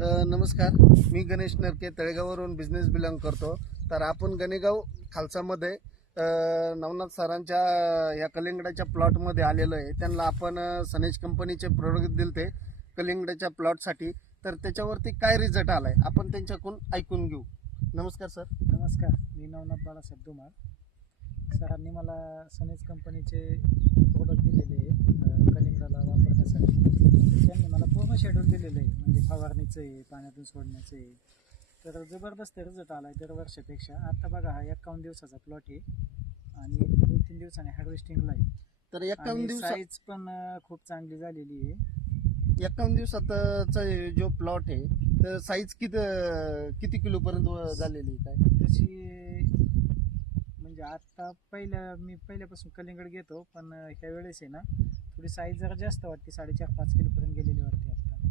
नमस्कार. मी गणेश नरके तळेगाववरून business belong करतो. तर आपण गणेगाव खालसामध्ये नवनाथ सरांच्या या कलिंगडाच्या प्लॉटमध्ये आलेलो आहे. त्यांना आपण सनेज कंपनीचे प्रोडक्ट दिलते कलिंगडाच्या प्लॉटसाठी. तर त्याच्यावरती काय रिझल्ट आलाय आपण त्यांच्याकडून ऐकून घेऊ. नमस्कार सर. नमस्कार, मी नवनाथ बाळासाहेब धुमाळ. सरांनी मला सनेज कंपनीचे प्रोडक्ट दिलेले आहे कलिंगडाला वापरण्यासाठी. त्यांनी मला पूर्ण शेड्यूल दिलेलं आहे, म्हणजे फवारणीचं आहे, पाण्यातून सोडण्याचं आहे. तर जबरदस्त रिझल्ट आला आहे दरवर्षापेक्षा. आता बघा, हा 51 दिवसाचा प्लॉट आहे आणि 2-3 दिवसांनी हार्वेस्टिंगला आहे. तर 51 दिवसात साईज पण खूप चांगली झालेली आहे. 51 दिवसाचा जो प्लॉट आहे तर साईज किती किलोपर्यंत झालेली आहे काय? तशी म्हणजे आता मी पहिल्यापासून कलिंगड घेतो, पण ह्या वेळेस आहे ना, थोडी साईज जरा जास्त वाटते, 4.5-5 किलोपर्यंत गेलेली वाटते.